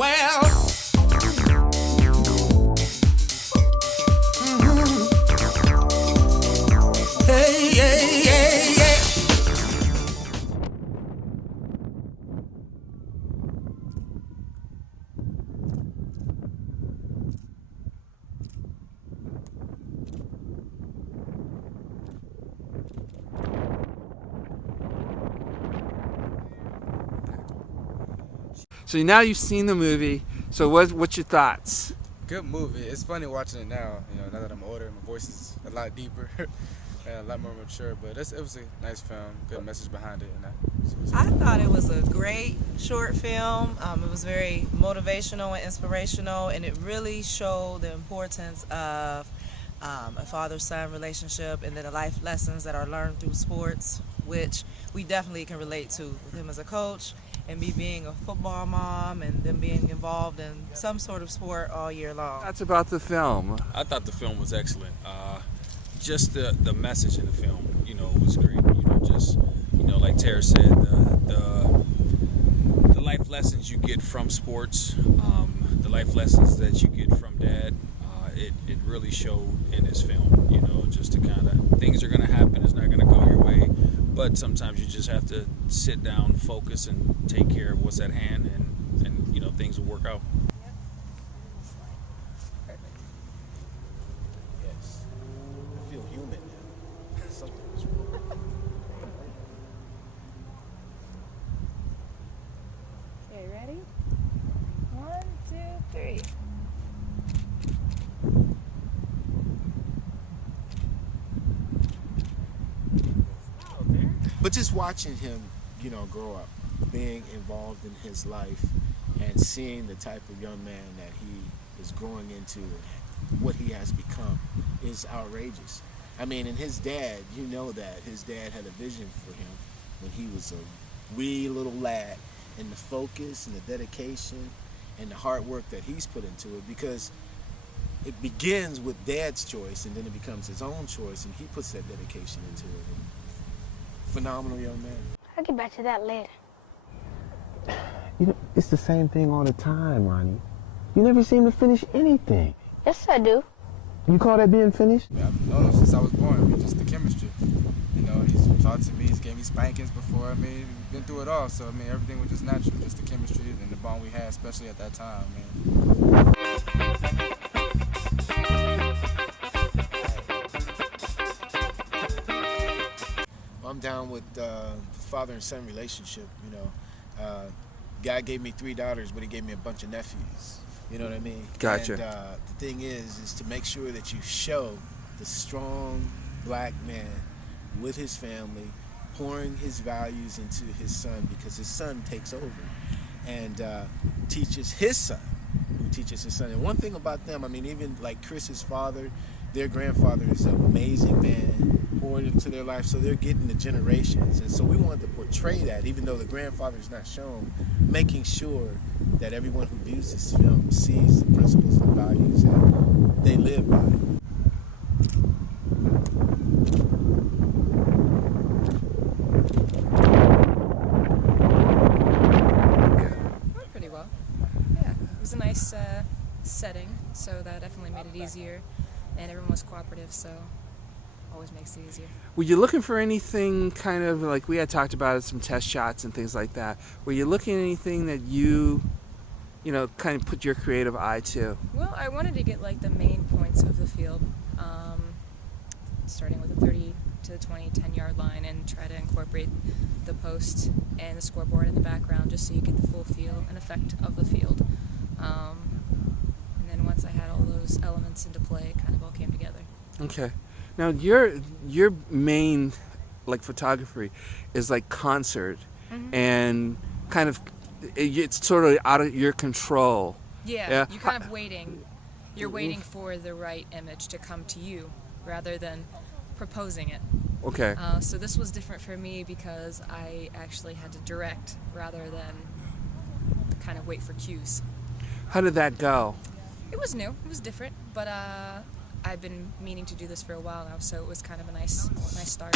Well, hey, hey, hey, hey. So now you've seen the movie. So what's your thoughts? Good movie. It's funny watching it now. You know, now that I'm older, my voice is a lot deeper and a lot more mature. But it was a nice film. Good message behind it. And I thought it was a great short film. It was very motivational and inspirational, and it really showed the importance of a father-son relationship and then the life lessons that are learned through sports, which we definitely can relate to with him as a coach and me being a football mom and them being involved in some sort of sport all year long. That's about the film. I thought the film was excellent. Just the message in the film, was great. Just like Tara said, the life lessons you get from sports, the life lessons that you get from Dad. It really showed in his film. Just to kind of things are going to happen. It's not going to go your way, but sometimes you just have to sit down, focus, and take care of what's at hand, and things will work out. Yes. I feel human now. Something's wrong. Okay, ready? 1, 2, 3. But just watching him, grow up, being involved in his life, and seeing the type of young man that he is growing into and what he has become is outrageous. I mean, and his dad, that his dad had a vision for him when he was a wee little lad, and the focus and the dedication and the hard work that he's put into it, because it begins with Dad's choice and then it becomes his own choice, and he puts that dedication into it. And phenomenal young man. I'll get back to that later. It's the same thing all the time, Ronnie. You never seem to finish anything. Yes, I do. You call that being finished? yeah, I've known him since I was born. I mean, just the chemistry. He's taught to me. He's gave me spankings before. I mean, we've been through it all. So everything was just natural. Just the chemistry and the bond we had, especially at that time. I'm down with the father and son relationship. God gave me 3 daughters, but he gave me a bunch of nephews. You know what I mean? Gotcha. And the thing is to make sure that you show the strong black man with his family, pouring his values into his son, because his son takes over and teaches his son, who teaches his son. And one thing about them, I mean, even like Chris's father, their grandfather is an amazing man, poured into their life, so they're getting the generations. And so we wanted to portray that, even though the grandfather is not shown, making sure that everyone who views this film sees the principles and the values that they live by. Pretty well. Yeah, it was a nice setting, so that definitely made it easier. And everyone was cooperative, so always makes it easier. Were you looking for anything kind of like we had talked about, some test shots and things like that? Were you looking at anything that you kind of put your creative eye to? Well, I wanted to get like the main points of the field, starting with the 30 to the 20, 10-yard line, and try to incorporate the post and the scoreboard in the background, just so you get the full feel and effect of the field. And then once I had all those elements into play, it kind of all came together. Okay. Now your main photography is like concert, and kind of it's sort of out of your control. Yeah, you're kind of waiting. You're waiting for the right image to come to you rather than proposing it. Okay. So this was different for me because I actually had to direct rather than kind of wait for cues. How did that go? It was new. It was different, but I've been meaning to do this for a while now, so it was kind of a nice start.